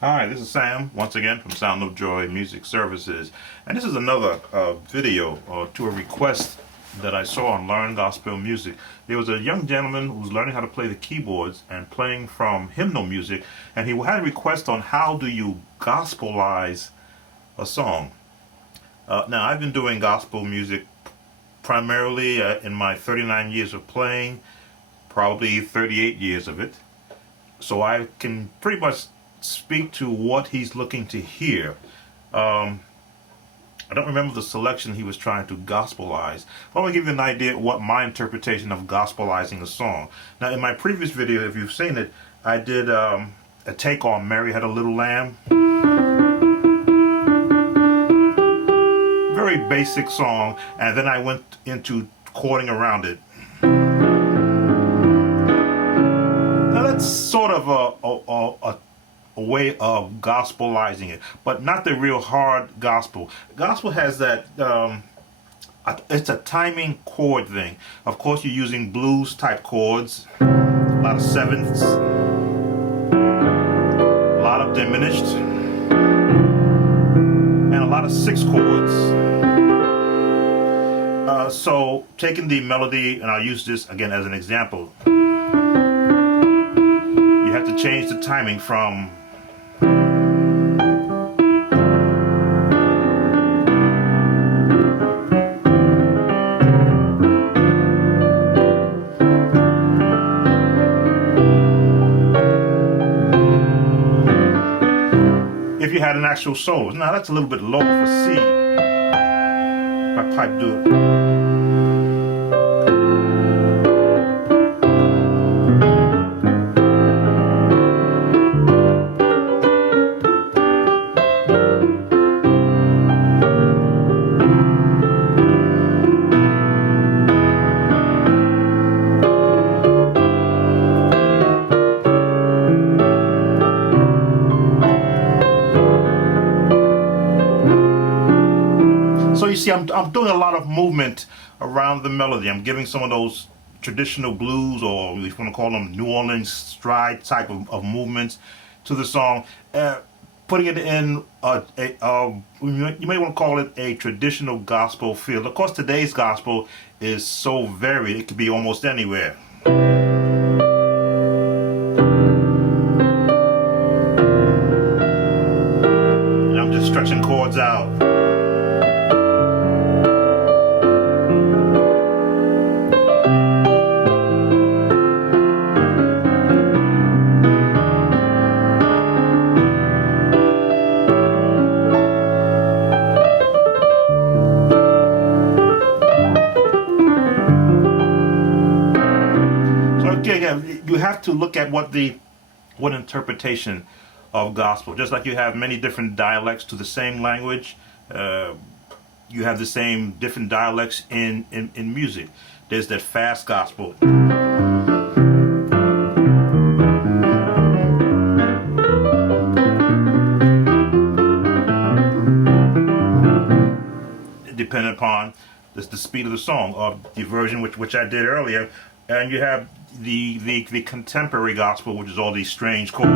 Hi, this is Sam once again from Sound of Joy Music Services, and this is another video to a request that I saw on Learn Gospel Music. There was a young gentleman who was learning how to play the keyboards and playing from hymnal music, and he had a request on how do you gospelize a song. Now, I've been doing gospel music primarily in my 39 years of playing, probably 38 years of it, so I can pretty much speak to what he's looking to hear. I don't remember the selection he was trying to gospelize. But I'm going to give you an idea of what my interpretation of gospelizing a song. Now, in my previous video, if you've seen it, I did a take on Mary Had a Little Lamb. Very basic song, and then I went into chording around it. Now, that's sort of a way of gospelizing it, but not the real hard gospel. Gospel has that it's a timing chord thing. Of course, you're using blues type chords, a lot of sevenths, a lot of diminished, and a lot of sixth chords. So taking the melody, and I'll use this again as an example, you have to change the timing from if you had an actual solo. Now that's a little bit low for C. My pipe do it. So you see, I'm doing a lot of movement around the melody. I'm giving some of those traditional blues, or if you want to call them New Orleans stride type of movements to the song, putting it in you may want to call it a traditional gospel feel. Of course, today's gospel is so varied; it could be almost anywhere. And I'm just stretching chords out. You have to look at what interpretation of gospel. Just like you have many different dialects to the same language, you have the same different dialects in music. There's that fast gospel. Depending upon the speed of the song, or the version which I did earlier. And you have the contemporary gospel, which is all these strange chords.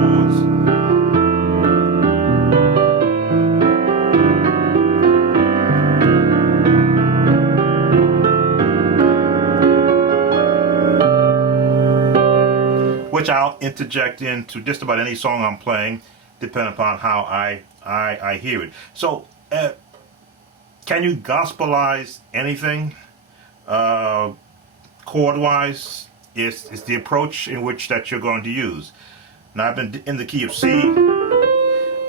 Which I'll interject into just about any song I'm playing, depending upon how I hear it. So, can you gospelize anything? Chord-wise, it's the approach in which that you're going to use. Now, I've been in the key of C.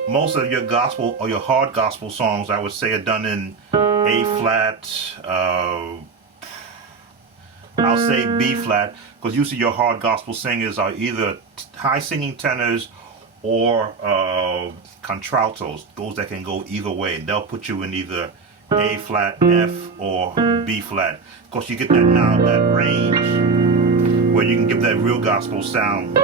Most of your gospel or your hard gospel songs, I would say, are done in A flat. I'll say B flat, because usually your hard gospel singers are either high singing tenors or contraltos, those that can go either way. They'll put you in either A flat, F, or B flat. Of course, you get that now, that range where you can give that real gospel sound.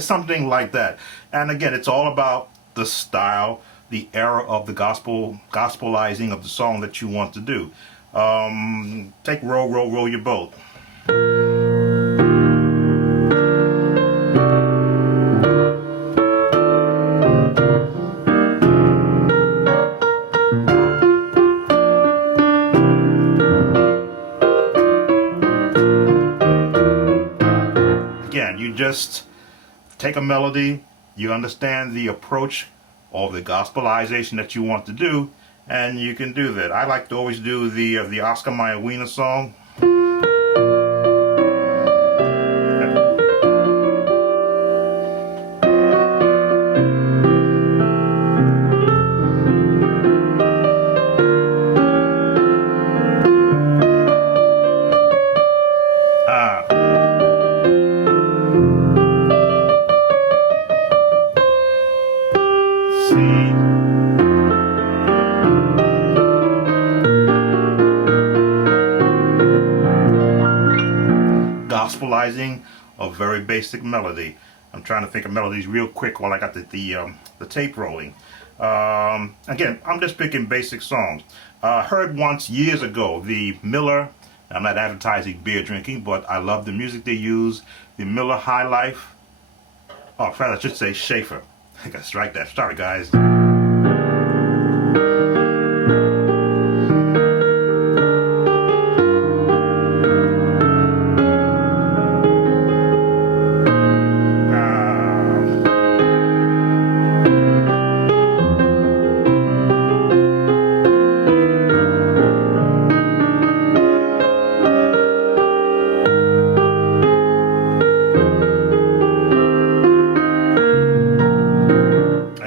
something like that. And again, it's all about the style, the era of the gospelizing of the song that you want to do. Take Row, Row, Row Your Boat. Again, you just take a melody, you understand the approach or the gospelization that you want to do, and you can do that. I like to always do the Oscar Mayer Wiener song. Gospelizing a very basic melody. I'm trying to think of melodies real quick while I got the tape rolling. Again, I'm just picking basic songs. Heard once years ago the Miller. I'm not advertising beer drinking, but I love the music they use. The Miller High Life. Oh, rather, I should say Schaefer. I gotta strike that. Sorry, guys.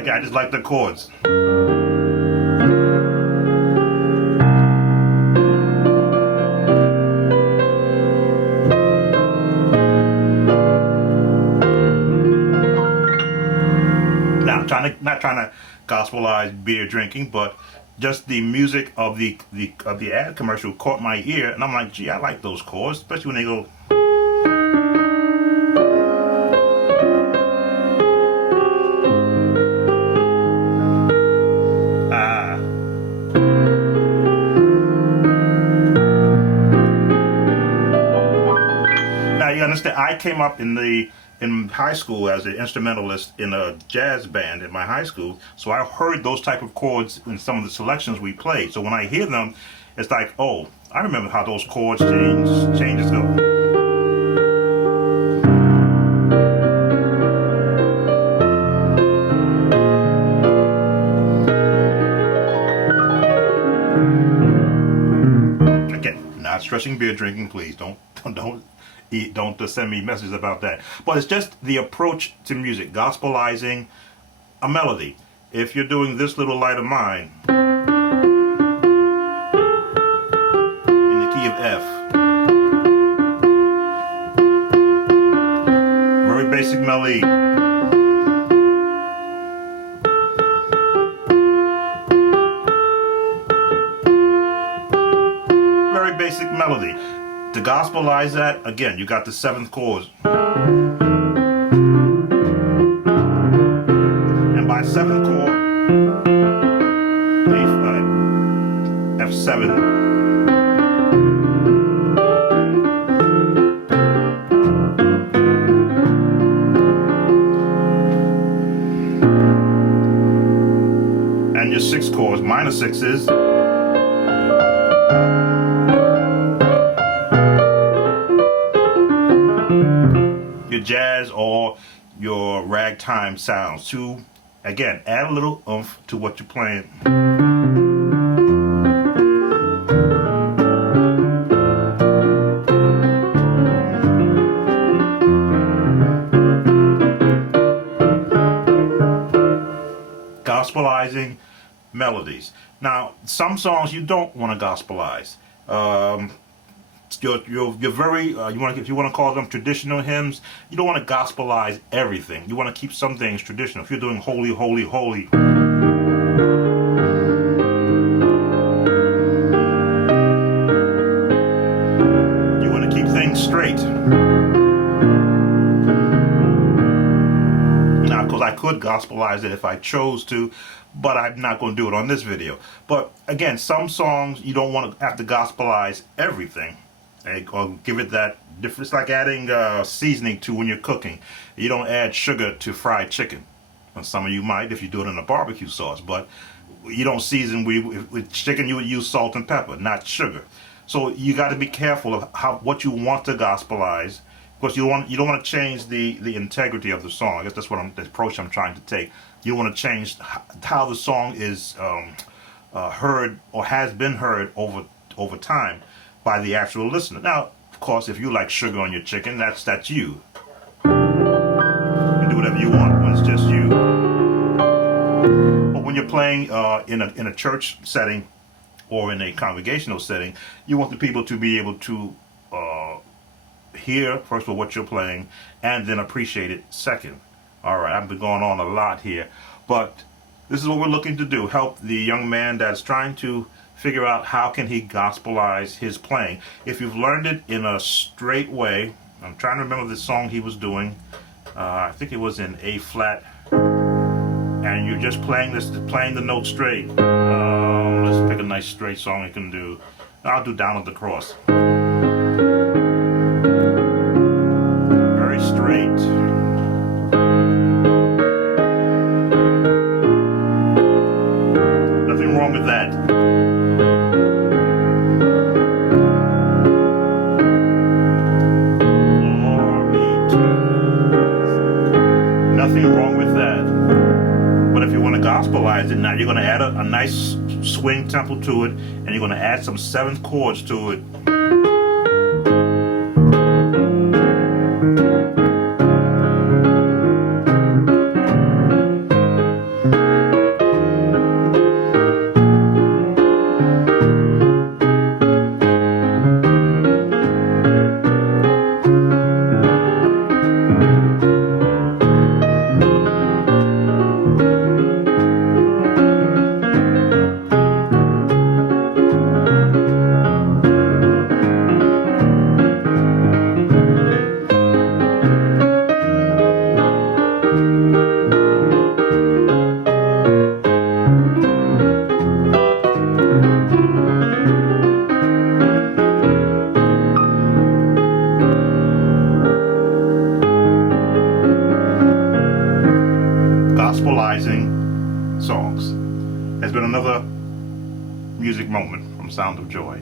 I just like the chords. Now, not trying to gospelize beer drinking, but just the music of the ad commercial caught my ear, and I'm like, gee, I like those chords, especially when they go. You understand, I came up in high school as an instrumentalist in a jazz band in my high school, so I heard those type of chords in some of the selections we played. So when I hear them, it's like, oh, I remember how those chords changes go. Again, not stressing beer drinking, please. Don't send me messages about that. But it's just the approach to music, gospelizing a melody. If you're doing This Little Light of Mine in the key of F, very basic melody. Very basic melody. To gospelize that, again, you got the 7th chord. And by 7th chord, F7. And your 6 chords, minor 6s. Your jazz or your ragtime sounds to, again, add a little oomph to what you're playing. Gospelizing melodies. Now, some songs you don't want to gospelize. You're very if you want to call them traditional hymns, you don't want to gospelize everything. You want to keep some things traditional. If you're doing Holy, Holy, Holy, you want to keep things straight. could gospelize it if I chose to, but I'm not going to do it on this video. But again, some songs you don't want to have to gospelize everything, or give it that different. It's like adding seasoning to when you're cooking. You don't add sugar to fried chicken. And some of you might if you do it in a barbecue sauce, but you don't season with chicken. You would use salt and pepper, not sugar. So you got to be careful of what you want to gospelize, because you don't want to change the integrity of the song. I guess that's the approach I'm trying to take. You want to change how the song is heard or has been heard over time by the actual listener. Now, of course, if you like sugar on your chicken, that's you. You do whatever you want when it's just you. But when you're playing in a church setting or in a congregational setting, you want the people to be able to hear, first of all, what you're playing, and then appreciate it second. All right, I've been going on a lot here, but this is what we're looking to do: help the young man that's trying to figure out how can he gospelize his playing. If you've learned it in a straight way, I'm trying to remember the song he was doing. I think it was in A flat, and you're just playing the note straight. Let's pick a nice straight song I can do. I'll do Down at the Cross. Very straight. Nothing wrong with that. Nothing wrong with that. But if you want to gospelize it, now you're going to add a nice swing tempo to it, and you're going to add some seventh chords to it. Gospelizing songs has been another music moment from Sound of Joy.